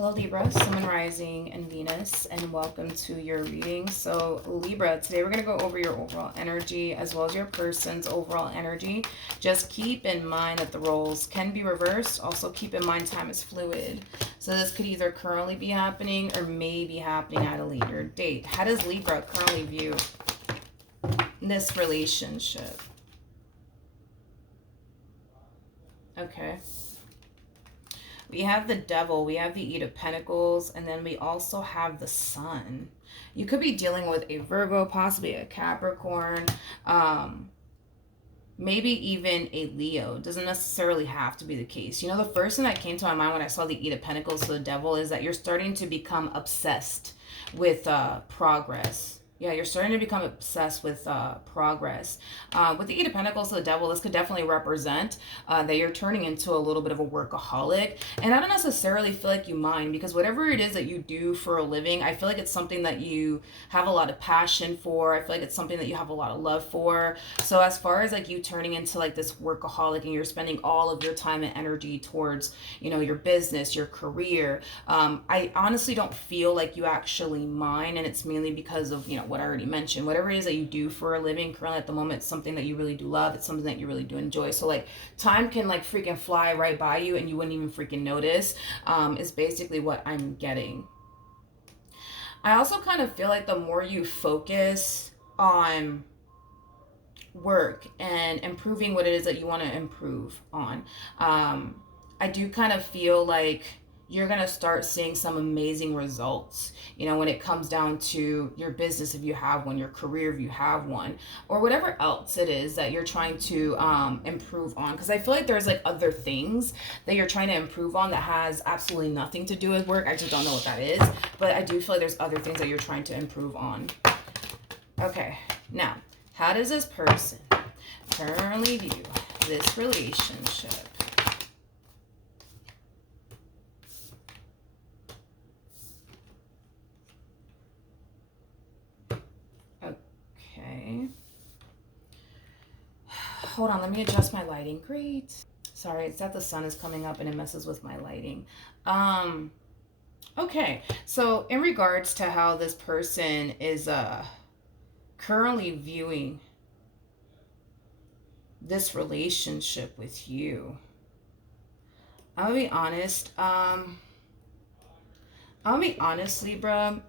Hello Libra, Sun, Moon, Rising, and Venus, and welcome to your reading. So Libra, today we're going to go over your overall energy as well as your person's overall energy. Just keep in mind that the roles can be reversed. Also keep in mind time is fluid. So this could either currently be happening or may be happening at a later date. How does Libra currently view this relationship? Okay. We have the Devil, we have the Eight of Pentacles, and then we also have the Sun. You could be dealing with a Virgo, possibly a Capricorn, maybe even a Leo. Doesn't necessarily have to be the case. You know, the first thing that came to my mind when I saw the Eight of Pentacles to the Devil is that you're starting to become obsessed with progress. Yeah, you're starting to become obsessed with progress. With the Eight of Pentacles to the Devil, this could definitely represent that you're turning into a little bit of a workaholic. And I don't necessarily feel like you mind, because whatever it is that you do for a living, I feel like it's something that you have a lot of passion for. I feel like it's something that you have a lot of love for. So as far as like you turning into like this workaholic and you're spending all of your time and energy towards, you know, your business, your career, I honestly don't feel like you actually mind. And it's mainly because of, you know, what I already mentioned. Whatever it is that you do for a living currently at the moment, it's something that you really do love. It's something that you really do enjoy. So like time can like freaking fly right by you and you wouldn't even freaking notice, is basically what I'm getting. I also kind of feel like the more you focus on work and improving what it is that you want to improve on, I do kind of feel like you're going to start seeing some amazing results, you know, when it comes down to your business, if you have one, your career, if you have one, or whatever else it is that you're trying to improve on. Because I feel like there's like other things that you're trying to improve on that has absolutely nothing to do with work. I just don't know what that is. But I do feel like there's other things that you're trying to improve on. Okay, now, how does this person currently view this relationship? Okay. Hold on, let me adjust my lighting. Great. Sorry, it's that the sun is coming up and it messes with my lighting. Okay, so in regards to how this person is currently viewing this relationship with you, I'll be honest. Libra.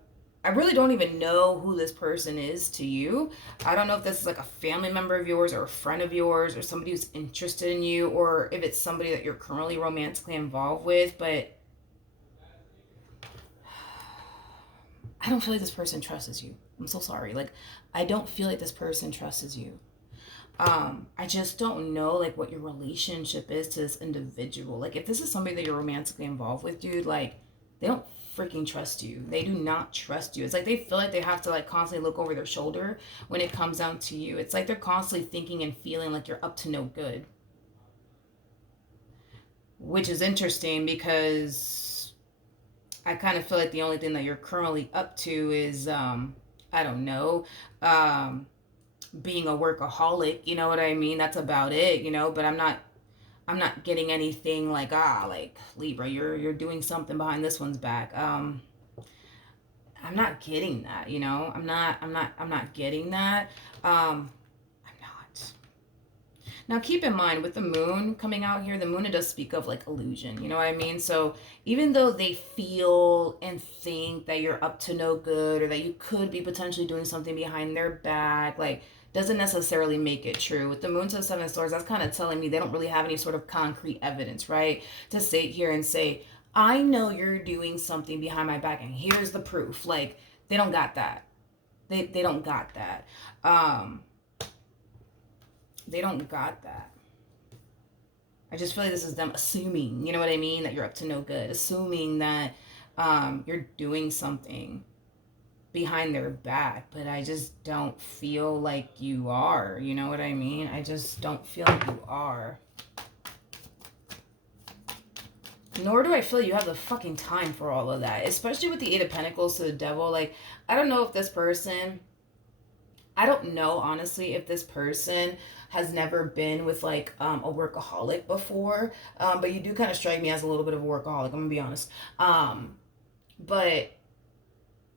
I really don't even know who this person is to you. I don't know if this is like a family member of yours or a friend of yours or somebody who's interested in you, or if it's somebody that you're currently romantically involved with, but I don't feel like this person trusts you. I'm so sorry. Like, I don't feel like this person trusts you. I just don't know like what your relationship is to this individual. Like, if this is somebody that you're romantically involved with, dude, like, they don't freaking trust you. They do not trust you. It's like they feel like they have to like constantly look over their shoulder when it comes down to you. It's like they're constantly thinking and feeling like you're up to no good. Which is interesting because I kind of feel like the only thing that you're currently up to is I don't know, being a workaholic, you know what I mean? That's about it, you know, but I'm not getting anything like like Libra, you're doing something behind this one's back. I'm not getting that, you know. I'm not getting that. I'm not. Now keep in mind with the moon coming out here, the moon, it does speak of like illusion, you know what I mean? So even though they feel and think that you're up to no good or that you could be potentially doing something behind their back, like doesn't necessarily make it true. With the moon to the seven of swords, that's kind of telling me they don't really have any sort of concrete evidence, right? To sit here and say, I know you're doing something behind my back and here's the proof. Like, they don't got that. They don't got that. They don't got that. I just feel like this is them assuming, you know what I mean, that you're up to no good. Assuming that you're doing something behind their back, but I just don't feel like you are, you know what I mean? I just don't feel like you are. Nor do I feel you have the fucking time for all of that, especially with the Eight of Pentacles to the Devil. Like, I don't know if this person I don't know, honestly, if this person has never been with like a workaholic before, but you do kind of strike me as a little bit of a workaholic. I'm gonna be honest. But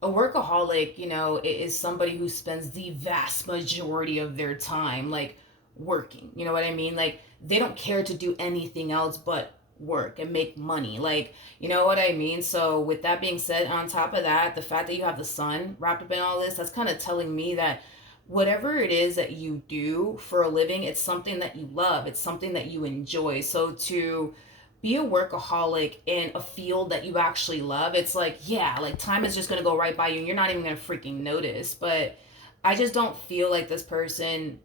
a workaholic, is somebody who spends the vast majority of their time like working. You know what I mean? Like they don't care to do anything else but work and make money. Like, you know what I mean? So with that being said, on top of that, the fact that you have the sun wrapped up in all this, that's kind of telling me that whatever it is that you do for a living, it's something that you love, it's something that you enjoy. So to be a workaholic in a field that you actually love, it's like, yeah, like time is just gonna go right by you and you're not even gonna freaking notice. But I just don't feel like this person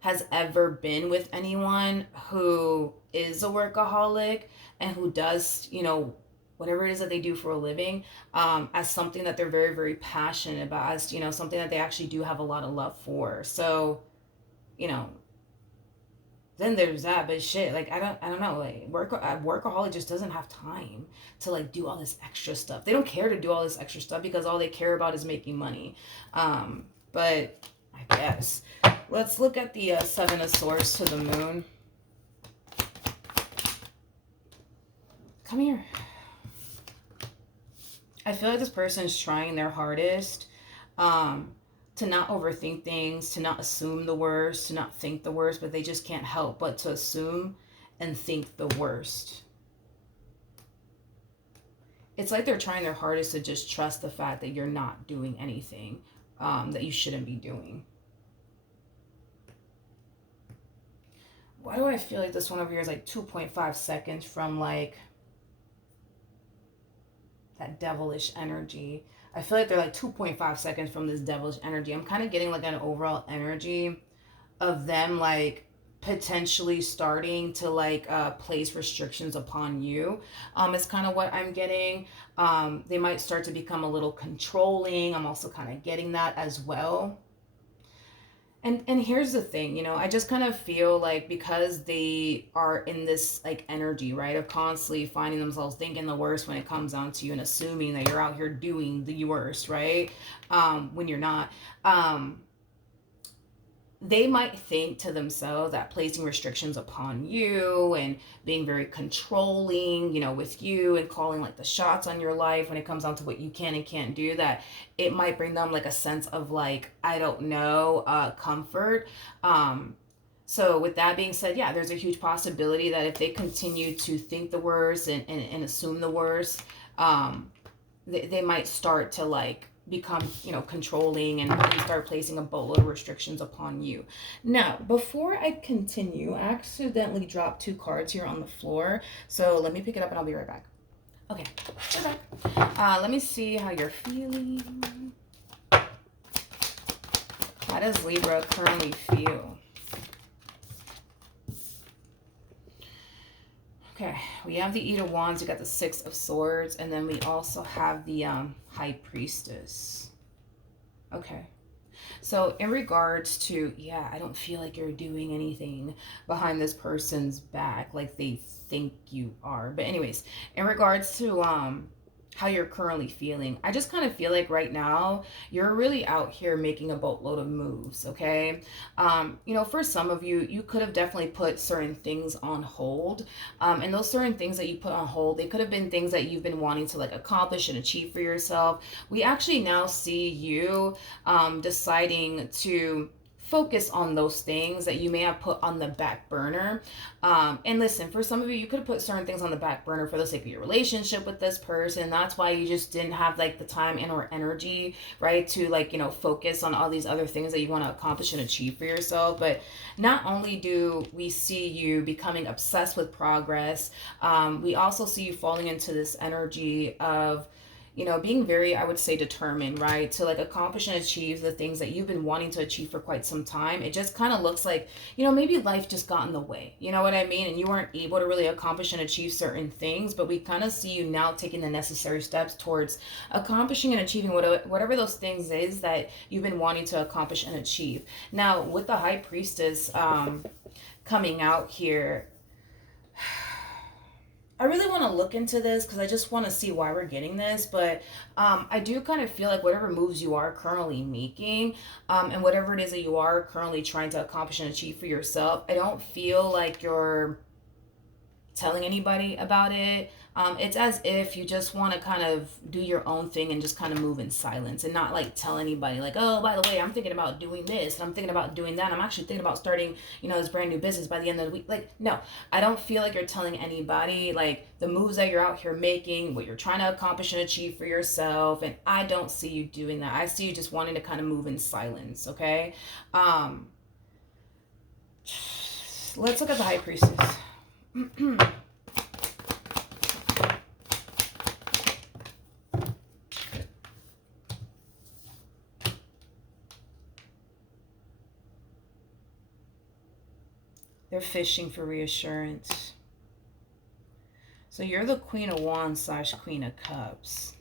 has ever been with anyone who is a workaholic and who does, whatever it is that they do for a living, as something that they're very, very passionate about, as, something that they actually do have a lot of love for. So, you know, then there's that. But shit, like I don't know, like workaholic just doesn't have time to like do all this extra stuff. They don't care to do all this extra stuff because all they care about is making money. But I guess let's look at the Seven of Swords to the Moon. Come here. I feel like this person is trying their hardest to not overthink things, to not assume the worst, to not think the worst, but they just can't help but to assume and think the worst. It's like they're trying their hardest to just trust the fact that you're not doing anything that you shouldn't be doing. Why do I feel like this one over here is like 2.5 seconds from like that devilish energy? I feel like they're like 2.5 seconds from this devilish energy. I'm kind of getting like an overall energy of them like potentially starting to like place restrictions upon you. It's kind of what I'm getting. They might start to become a little controlling. I'm also kind of getting that as well. And here's the thing, I just kind of feel like because they are in this like energy, right, of constantly finding themselves thinking the worst when it comes down to you and assuming that you're out here doing the worst, right? When you're not. They might think to themselves that placing restrictions upon you and being very controlling, with you and calling like the shots on your life when it comes down to what you can and can't do, that it might bring them like a sense of like, I don't know, comfort. So with that being said, yeah, there's a huge possibility that if they continue to think the worst and assume the worst, they might start to like become controlling and start placing a boatload of restrictions upon you. Now before I continue, I accidentally dropped 2 cards here on the floor, so let me pick it up and I'll be right back. Okay, we're back. Let me see how you're feeling. How does Libra currently feel? Okay, we have the Eight of Wands, we got the Six of Swords, and then we also have the High Priestess. Okay. So in regards to, yeah, I don't feel like you're doing anything behind this person's back like they think you are. But anyways, in regards to how you're currently feeling, I just kind of feel like right now you're really out here making a boatload of moves, okay? For some of you, you could have definitely put certain things on hold, and those certain things that you put on hold, they could have been things that you've been wanting to like accomplish and achieve for yourself. We actually now see you deciding to focus on those things that you may have put on the back burner. And listen, for some of you, you could have put certain things on the back burner for the sake of your relationship with this person. That's why you just didn't have like the time and or energy, right, to like, focus on all these other things that you want to accomplish and achieve for yourself. But not only do we see you becoming obsessed with progress, we also see you falling into this energy of being very, I would say, determined, right, to like accomplish and achieve the things that you've been wanting to achieve for quite some time. It just kind of looks like, maybe life just got in the way, you know what I mean? And you weren't able to really accomplish and achieve certain things, but we kind of see you now taking the necessary steps towards accomplishing and achieving whatever those things is that you've been wanting to accomplish and achieve. Now, with the High Priestess coming out here, I really want to look into this because I just want to see why we're getting this. But I do kind of feel like whatever moves you are currently making, and whatever it is that you are currently trying to accomplish and achieve for yourself, I don't feel like you're telling anybody about it. It's as if you just want to kind of do your own thing and just kind of move in silence and not like tell anybody like, oh, by the way, I'm thinking about doing this and I'm thinking about doing that. I'm actually thinking about starting, this brand new business by the end of the week. Like, no, I don't feel like you're telling anybody like the moves that you're out here making, what you're trying to accomplish and achieve for yourself. And I don't see you doing that. I see you just wanting to kind of move in silence. Okay. Um, let's look at the High Priestess. They're fishing for reassurance. So you're the Queen of Wands / Queen of Cups.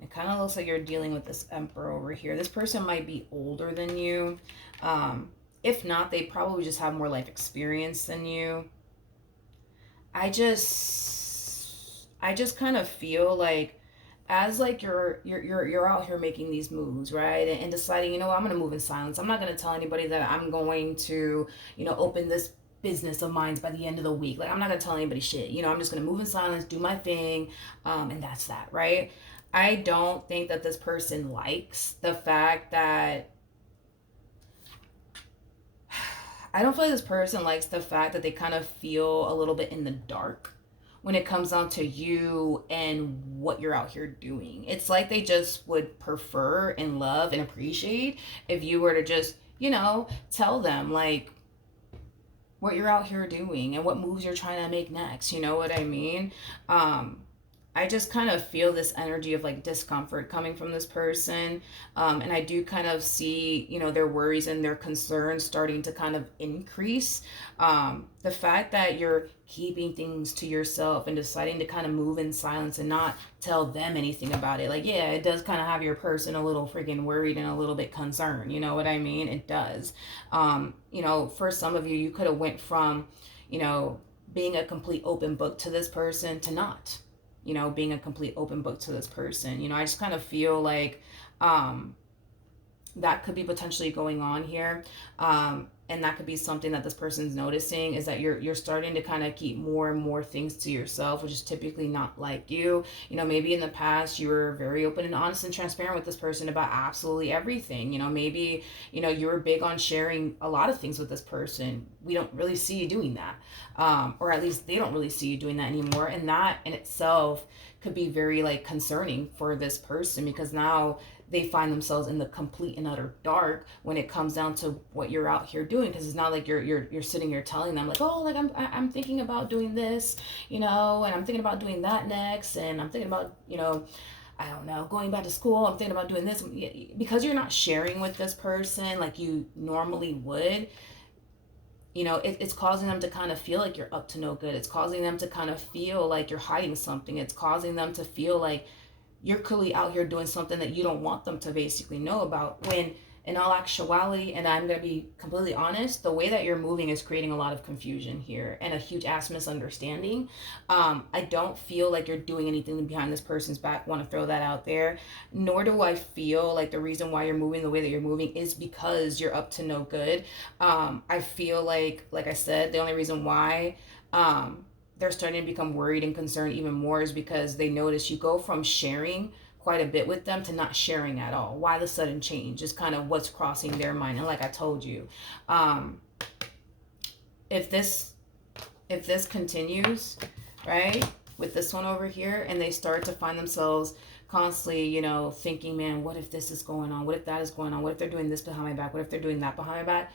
It kind of looks like you're dealing with this Emperor over here. This person might be older than you. If not, they probably just have more life experience than you. I just kind of feel like as like you're out here making these moves, right, and deciding, I'm gonna move in silence. I'm not gonna tell anybody that I'm going to, open this business of mine by the end of the week. Like, I'm not gonna tell anybody shit. I'm just gonna move in silence, do my thing, and that's that, right? I don't think that this person likes the fact that I don't feel like this person likes the fact that they kind of feel a little bit in the dark when it comes down to you and what you're out here doing. It's like they just would prefer and love and appreciate if you were to just, tell them like what you're out here doing and what moves you're trying to make next. You know what I mean? I just kind of feel this energy of like discomfort coming from this person. And I do kind of see, their worries and their concerns starting to kind of increase. The fact that you're keeping things to yourself and deciding to kind of move in silence and not tell them anything about it. Like, yeah, it does kind of have your person a little freaking worried and a little bit concerned. You know what I mean? It does. For some of you, you could have went from, being a complete open book to this person to not being a complete open book to this person. I just kind of feel like that could be potentially going on here. And that could be something that this person's noticing, is that you're starting to kind of keep more and more things to yourself, which is typically not like you. Maybe in the past you were very open and honest and transparent with this person about absolutely everything. Maybe, you were big on sharing a lot of things with this person. We don't really see you doing that. Or at least they don't really see you doing that anymore. And that in itself could be very like concerning for this person, because now they find themselves in the complete and utter dark when it comes down to what you're out here doing. Because it's not like you're sitting here telling them like, oh, like I'm thinking about doing this, and I'm thinking about doing that next, and I'm thinking about, I don't know, going back to school, I'm thinking about doing this. Because you're not sharing with this person like you normally would, it's causing them to kind of feel like you're up to no good. It's causing them to kind of feel like you're hiding something. It's causing them to feel like you're clearly out here doing something that you don't want them to basically know about, when in all actuality, and I'm going to be completely honest, the way that you're moving is creating a lot of confusion here and a huge ass misunderstanding. I don't feel like you're doing anything behind this person's back. Want to throw that out there. Nor do I feel like the reason why you're moving the way that you're moving is because you're up to no good. I feel like I said, the only reason why they're starting to become worried and concerned even more is because they notice you go from sharing quite a bit with them to not sharing at all. Why the sudden change is kind of what's crossing their mind. And like I told you, if this continues, right, with this one over here, and they start to find themselves constantly, thinking, man, what if this is going on? What if that is going on? What if they're doing this behind my back? What if they're doing that behind my back?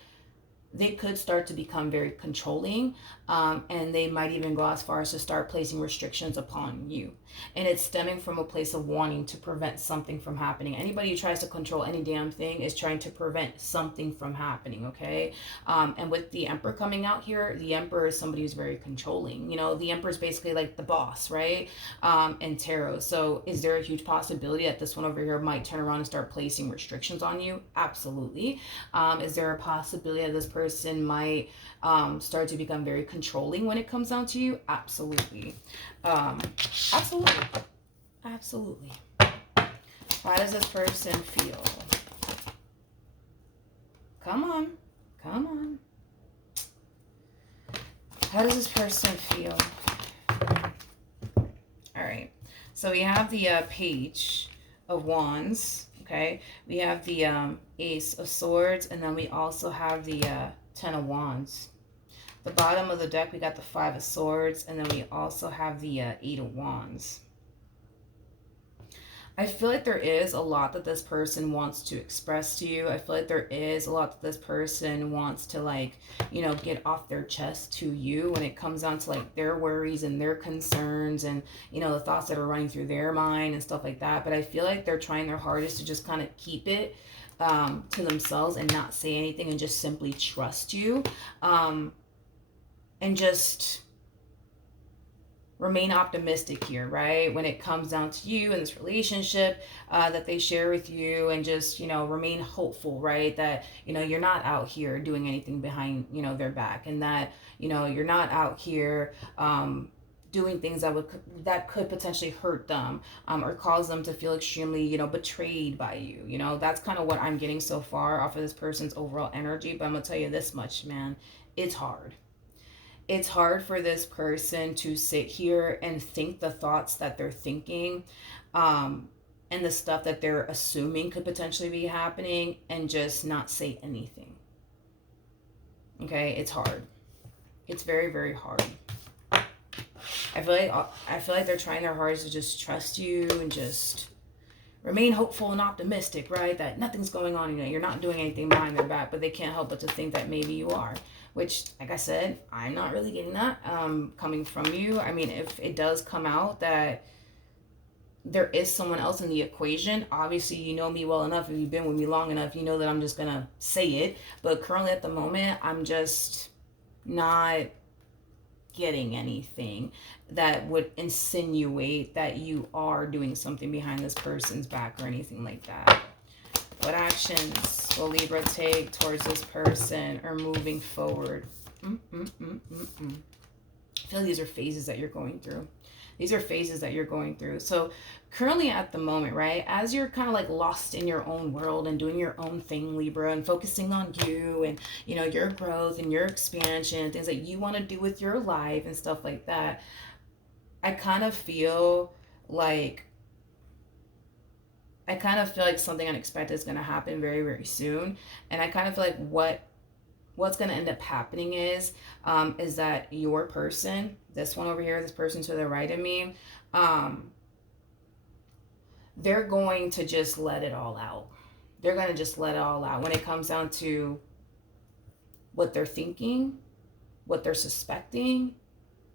They could start to become very controlling, and they might even go as far as to start placing restrictions upon you. And it's stemming from a place of wanting to prevent something from happening. Anybody who tries to control any damn thing is trying to prevent something from happening, okay? And with the Emperor coming out here, the Emperor is somebody who's very controlling. The Emperor is basically like the boss, right? In tarot. So is there a huge possibility that this one over here might turn around and start placing restrictions on you? Absolutely. Is there a possibility that this person person might start to become very controlling when it comes down to you. Absolutely. Absolutely. Absolutely. How does this person feel? Come on. Come on. How does this person feel? All right. So we have the Page of Wands. Okay. We have the Ace of Swords. And then we also have the Ten of Wands. The bottom of the deck, we got the Five of Swords. And then we also have the Eight of Wands. I feel like there is a lot that this person wants to express to you. I feel like there is a lot that this person wants to, like, you know, get off their chest to you when it comes down to like their worries and their concerns and, you know, the thoughts that are running through their mind and stuff like that. But I feel like they're trying their hardest to just kind of keep it to themselves and not say anything and just simply trust you, and just remain optimistic here, right? When it comes down to you and this relationship that they share with you, and just, you know, remain hopeful, right? That, you know, you're not out here doing anything behind, you know, their back, and that, you know, you're not out here doing things that could potentially hurt them, or cause them to feel extremely, you know, betrayed by you. You know, that's kind of what I'm getting so far off of this person's overall energy. But I'm gonna tell you this much, man, it's hard. It's hard for this person to sit here and think the thoughts that they're thinking, and the stuff that they're assuming could potentially be happening, and just not say anything. Okay, it's hard. It's very, very hard. I feel like they're trying their hardest to just trust you and just remain hopeful and optimistic, right? That nothing's going on, you know, you're not doing anything behind their back, but they can't help but to think that maybe you are. Which, like I said, I'm not really getting that coming from you. I mean, if it does come out that there is someone else in the equation, obviously you know me well enough. If you've been with me long enough, you know that I'm just gonna say it. But currently at the moment, I'm just not getting anything that would insinuate that you are doing something behind this person's back or anything like that. What actions will Libra take towards this person or moving forward? I feel like these are phases that you're going through. These are phases that you're going through. So currently at the moment, right, as you're kind of like lost in your own world and doing your own thing, Libra, and focusing on you and, you know, your growth and your expansion, things that you want to do with your life and stuff like that, I kind of feel like something unexpected is going to happen very, very soon. And I kind of feel like what's going to end up happening is that your person, this one over here, this person to the right of me, they're going to just let it all out. They're going to just let it all out when it comes down to what they're thinking, what they're suspecting,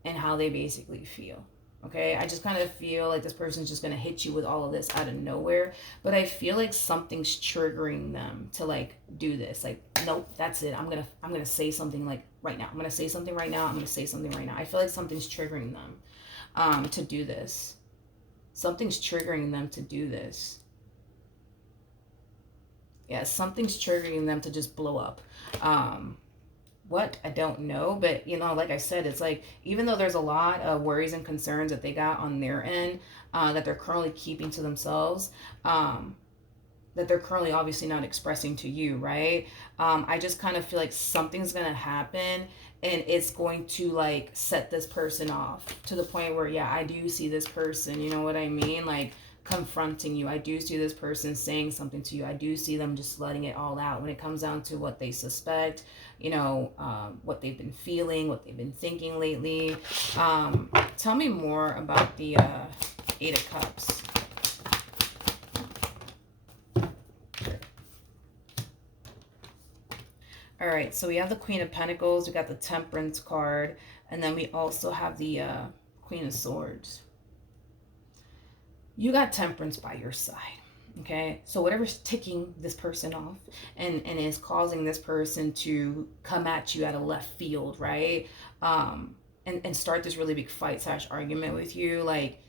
and how they basically feel. Okay, I just kind of feel like this person's just going to hit you with all of this out of nowhere. But I feel like something's triggering them to like do this. Like, nope, that's it. I'm going to say something like right now. I'm going to say something right now. I'm going to say something right now. I feel like something's triggering them to do this. Something's triggering them to do this. Yeah, something's triggering them to just blow up. What? I don't know. But, you know, like I said, it's like, even though there's a lot of worries and concerns that they got on their end, that they're currently keeping to themselves, that they're currently obviously not expressing to you, right? I just kind of feel like something's going to happen, and it's going to like set this person off to the point where, yeah, I do see this person, you know what I mean? Like, confronting you. I do see this person saying something to you. I do see them just letting it all out when it comes down to what they suspect, you know, what they've been feeling, what they've been thinking lately. Tell me more about the Eight of Cups. All right, so we have the Queen of Pentacles, we got the Temperance card, and then we also have the Queen of Swords. You got Temperance by your side, okay? So whatever's ticking this person off and is causing this person to come at you out of left field, right? And start this really big fight / argument with you, like,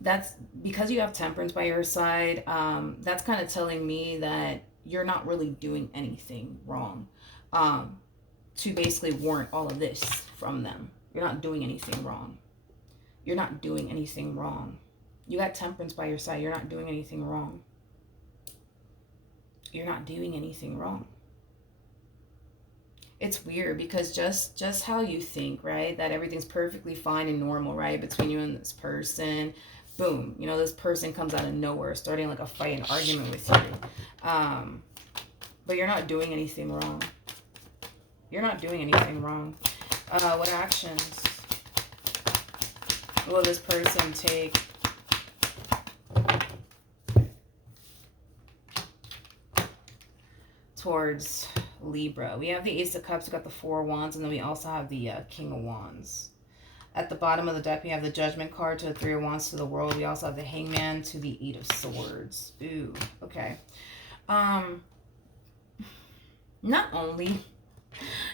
that's because you have Temperance by your side. That's kind of telling me that you're not really doing anything wrong. um, to basically warrant all of this from them. You're not doing anything wrong. You're not doing anything wrong. You got temperance by your side. You're not doing anything wrong. You're not doing anything wrong. It's weird because just how you think, right? That everything's perfectly fine and normal, right? Between you and this person. Boom. You know, this person comes out of nowhere, starting like a fight, an argument with you. But you're not doing anything wrong. You're not doing anything wrong. What actions will this person take towards Libra? We have the Ace of Cups, we got the Four of Wands, and then we also have the King of Wands. At the bottom of the deck, we have the Judgment card to the Three of Wands to the World. We also have the Hangman to the Eight of Swords. Ooh, okay. Not only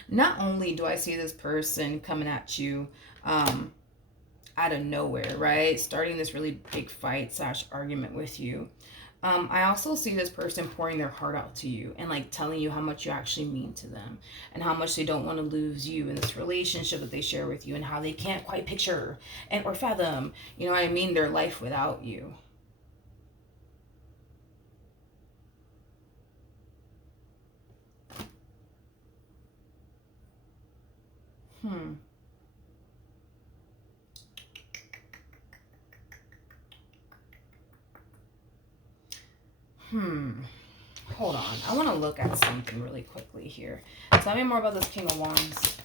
do I see this person coming at you out of nowhere, right? Starting this really big fight / argument with you. I also see this person pouring their heart out to you and like telling you how much you actually mean to them and how much they don't want to lose you in this relationship that they share with you and how they can't quite picture and or fathom, you know what I mean, their life without you. Hold on. I want to look at something really quickly here. Tell me more about this King of Wands.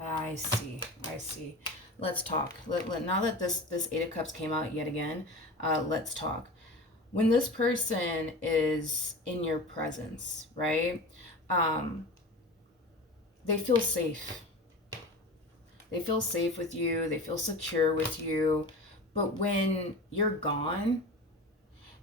I see. I see. Let's talk. Now that this Eight of Cups came out yet again, let's talk. When this person is in your presence, right? They feel safe. They feel safe with you. They feel secure with you. But when you're gone,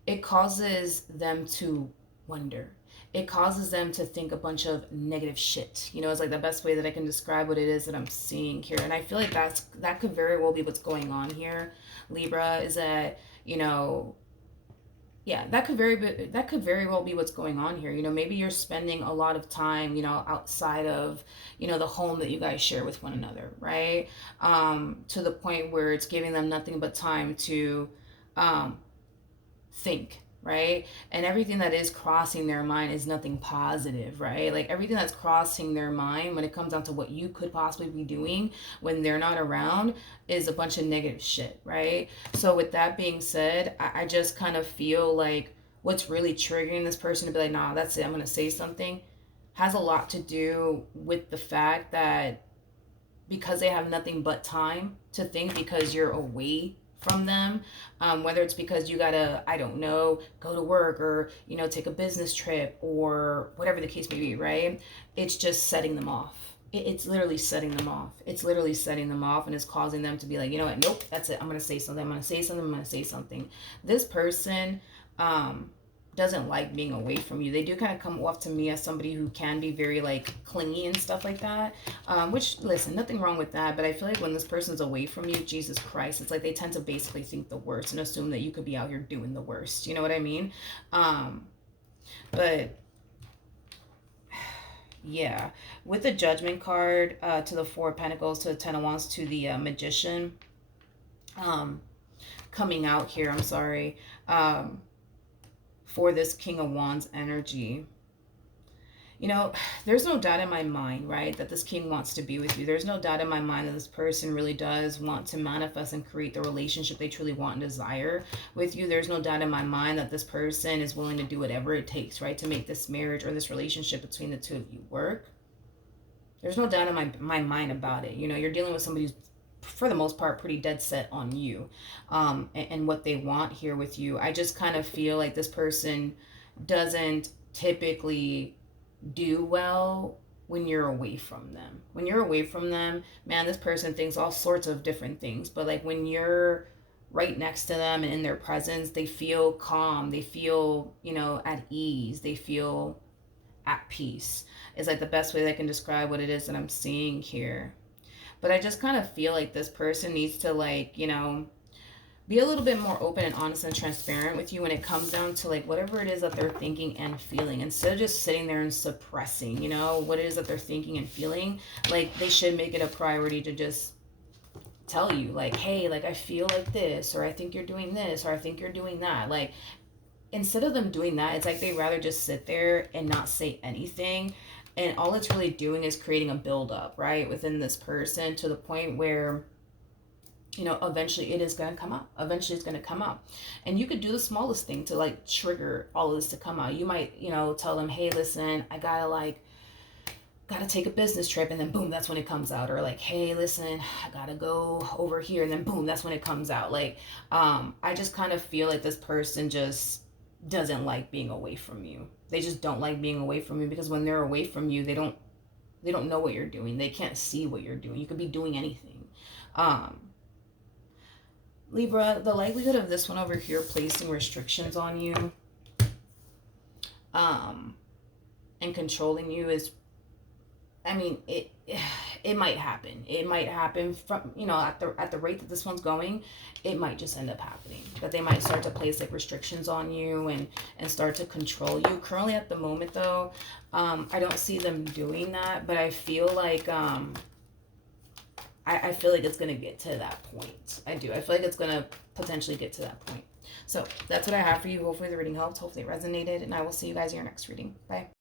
it causes them to wonder. It causes them to think a bunch of negative shit. You know, it's like the best way that I can describe what it is that I'm seeing here. And I feel like that could very well be what's going on here, Libra, is that, you know, yeah, that could very well be what's going on here. You know, maybe you're spending a lot of time, you know, outside of, you know, the home that you guys share with one another, right? To the point where it's giving them nothing but time to think, right? And everything that is crossing their mind is nothing positive, right? Like everything that's crossing their mind when it comes down to what you could possibly be doing when they're not around is a bunch of negative shit, right? So with that being said, I just kind of feel like what's really triggering this person to be like, nah, that's it, I'm gonna say something, has a lot to do with the fact that because they have nothing but time to think because you're away from them, whether it's because you gotta, I don't know, go to work or, you know, take a business trip or whatever the case may be, right? It's just setting them off. It's literally setting them off. It's literally setting them off, and it's causing them to be like, you know what, nope, that's it, I'm gonna say something, I'm gonna say something, I'm gonna say something. This person doesn't like being away from you. They do kind of come off to me as somebody who can be very like clingy and stuff like that, which, listen, nothing wrong with that, but I feel like when this person's away from you, Jesus Christ, it's like they tend to basically think the worst and assume that you could be out here doing the worst, you know what I mean? But yeah, with the Judgment card, to the Four of Pentacles, to the Ten of Wands, to the Magician, coming out here, I'm sorry, for this King of Wands energy. You know, there's no doubt in my mind, right, that this king wants to be with you. There's no doubt in my mind that this person really does want to manifest and create the relationship they truly want and desire with you. There's no doubt in my mind that this person is willing to do whatever it takes, right, to make this marriage or this relationship between the two of you work. There's no doubt in my mind about it. You know, you're dealing with somebody who's, for the most part, pretty dead set on you, and what they want here with you. I just kind of feel like this person doesn't typically do well when you're away from them. When you're away from them, man, this person thinks all sorts of different things. But like when you're right next to them and in their presence, they feel calm. They feel, you know, at ease. They feel at peace. Is like the best way that I can describe what it is that I'm seeing here. But I just kind of feel like this person needs to, like, you know, be a little bit more open and honest and transparent with you when it comes down to like whatever it is that they're thinking and feeling, instead of just sitting there and suppressing, you know, what it is that they're thinking and feeling. Like, they should make it a priority to just tell you, like, hey, like, I feel like this, or I think you're doing this, or I think you're doing that. Like, instead of them doing that, it's like they rather just sit there and not say anything. And all it's really doing is creating a buildup, right, within this person, to the point where, you know, eventually it is going to come out. Eventually it's going to come out. And you could do the smallest thing to like trigger all of this to come out. You might, you know, tell them, hey, listen, I gotta take a business trip, and then boom, that's when it comes out. Or like, hey, listen, I gotta go over here, and then boom, that's when it comes out. Like, I just kind of feel like this person just doesn't like being away from you. They just don't like being away from you, because when they're away from you, they don't know what you're doing. They can't see what you're doing. You could be doing anything. um Libra, the likelihood of this one over here placing restrictions on you, um and controlling you is, I mean, it might happen. It might happen from, you know, at the rate that this one's going, it might just end up happening. That they might start to place like restrictions on you and start to control you. Currently at the moment though, I don't see them doing that, but I feel like I feel like it's gonna get to that point. I do. I feel like it's gonna potentially get to that point. So that's what I have for you. Hopefully the reading helped. Hopefully it resonated, and I will see you guys in your next reading. Bye.